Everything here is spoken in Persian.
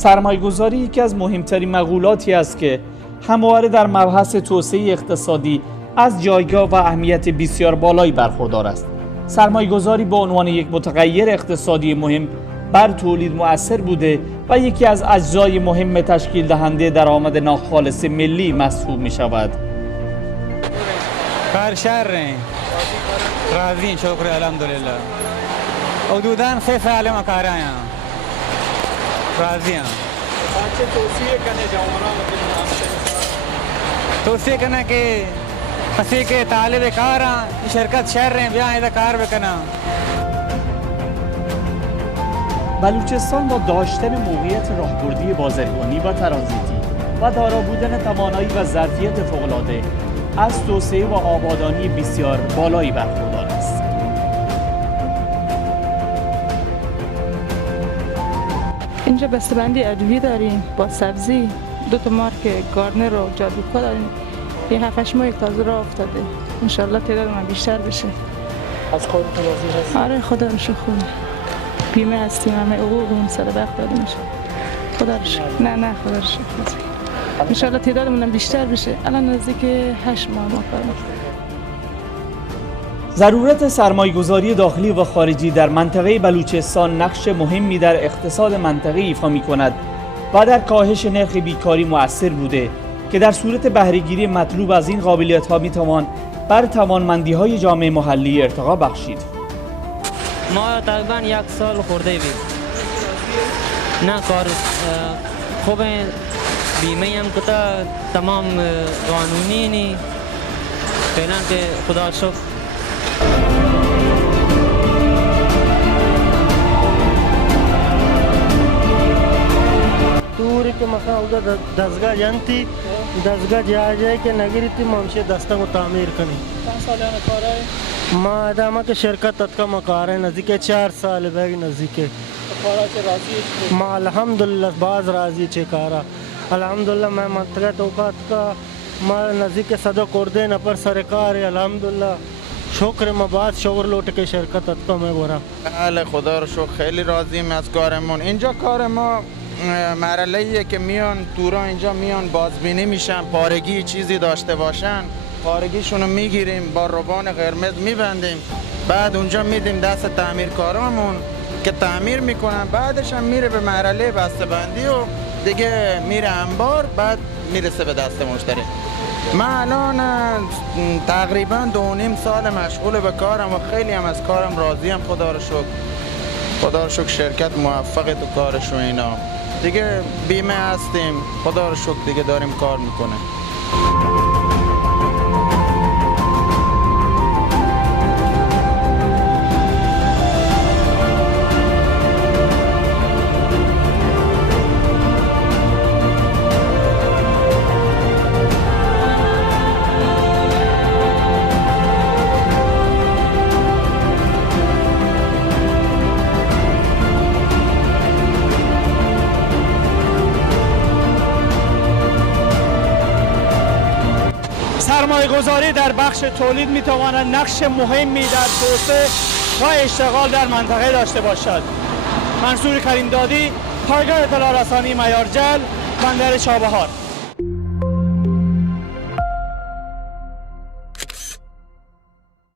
سرمایه‌گذاری یکی از مهمترین مقولاتی است که همواره در مبحث توسعه اقتصادی از جایگاه و اهمیت بسیار بالایی برخوردار است. سرمایه‌گذاری به عنوان یک متغیر اقتصادی مهم بر تولید مؤثر بوده و یکی از اجزای مهم تشکیل دهنده درآمد ناخالص ملی محسوب می شود. کار شهر راضی شکر الحمدلله. حدوداً 3 سال ما کار آیا راضی هم. چه توصیه کنه جوانان توصیه کنه که کسی که طالب کار شرکت شهر بیان ایده کار بکنه. بلوچستان با داشتن موقعیت راهبردی بازرگانی و ترانزیتی و دارا بودن توانایی و ظرفیت فوق‌العاده از توسعه و آبادانی بسیار بالایی برخوردار است. اینجا بسته‌بندی ادویه داریم با سبزی، 2 مارک گارنر و جادوکا داریم. یه 7-8 ماه تازه راه افتاده. انشالله تعداد من بیشتر بشه. از کارتون راضی هستید؟ آره خدا رو شکر. بیمه هستیم، همه حقوقمون سر وقت داده میشه. خدا رو شکر. نه خدا رو شکر. انشالله تعدادمون بیشتر بشه. الان نزدیک 8 ماه ما کار می‌کنیم. ضرورت سرمایه‌گذاری داخلی و خارجی در منطقه بلوچستان نقش مهمی در اقتصاد منطقه ایفا می‌کند و در کاهش نرخ بیکاری مؤثر بوده که در صورت بهره‌گیری مطلوب از این قابلیت‌ها می‌توان بر توانمندی‌های جامعه محلی ارتقا بخشید. ما تقریبا 1 سال خورده ایم. نه کار خوبه، بیمه هم که تمام قانونی نی فعلا که خدا شکر. دوری که مثلا دستگاه جنتی دستگاه جای که نگیریتی مامشه دستگاه تعمیر کنی. چند سالیان کاره؟ ما ادامه که شرکت تدکا ما کاره نزدیک 4 سال بیگ نزدیکه. کارا که راضی ما الحمدلله باز راضی چه کارا. الحمدلله من منطقه توقات کا ما نزدیک صدا کرده نفر سرکار الحمدلله. شکر ما باز شغل لوٹ که شرکت تدکا می برم. بله خدا رو شکر خیلی راضیم از کارمون. اینجا کار ما مرحله‌ایه که میان تورا اینجا میان بازبینی میشن، پارگی چیزی داشته باشن پارگیشونو میگیریم با روبان قرمز میبندیم، بعد اونجا میدیم دست تعمیرکارامون که تعمیر میکنن، بعدش هم میره به مرحله بسته‌بندی و دیگه میره انبار، بعد میرسه به دست مشتری. من الان تقریبا 2.5 سال مشغول به کارم و خیلی هم از کارم راضیم. خدا رو شکر. خدا رو شکر شرکت موفقه تو کارش و اینا. دیگه بیمه هستیم، خدا رو شکر دیگه داریم کار میکنه. سرمایه‌گذاری در بخش تولید می‌تواند نقش مهمی در توسعه و اشتغال در منطقه داشته باشد. منصور کریمدادی، پایگاه اطلاع رسانی معیارجل، بندر چابهار.